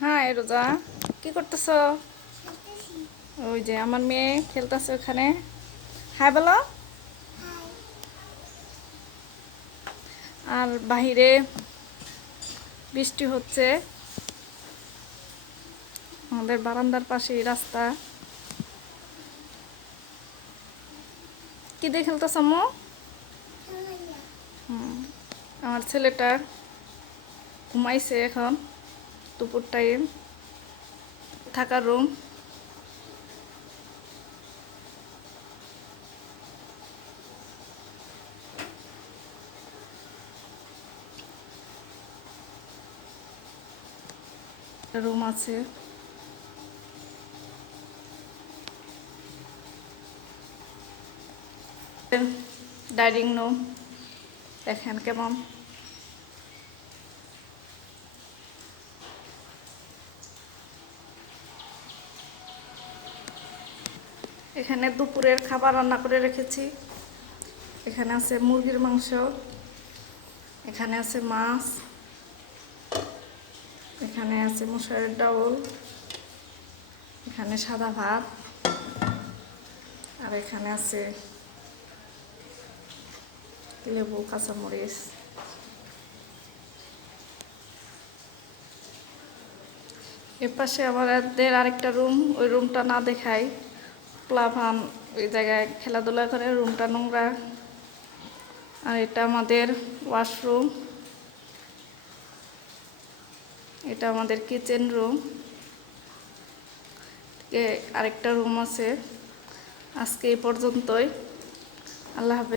হ্যাঁ রোজা, কি করতেছ? ওই যে আমার মেয়ে খেলতেছে ওখানে। হ্যাঁ বলো। আর বাহিরে বৃষ্টি হচ্ছে, আমাদের বারান্দার পাশেই রাস্তা। কি দিয়ে খেলতেছ আম্মু? আমার ছেলেটা ঘুমাইছে এখন, দুপুর টাইম। থাকার রুম। রুম আছে। ডাইনিং রুম দেখেন কেমন। এখানে দুপুরের খাবার রান্না করে রেখেছি। এখানে আছে মুরগির মাংস, এখানে আছে মাছ, এখানে আছে মসুরের ডাউল, এখানে সাদা ভাত, আর এখানে আছে লেবু কাঁচামরিচ। এর পাশে আমাদের আরেকটা রুম, ওই রুমটা না দেখাই। প্লাভান ওই জায়গায় খেলাধুলা করে, রুমটা নোংরা। আর এটা আমাদের ওয়াশরুম, এটা আমাদের কিচেন রুম। আরেকটা রুম আছে। আজকে এই পর্যন্তই। আল্লাহ হাফেজ।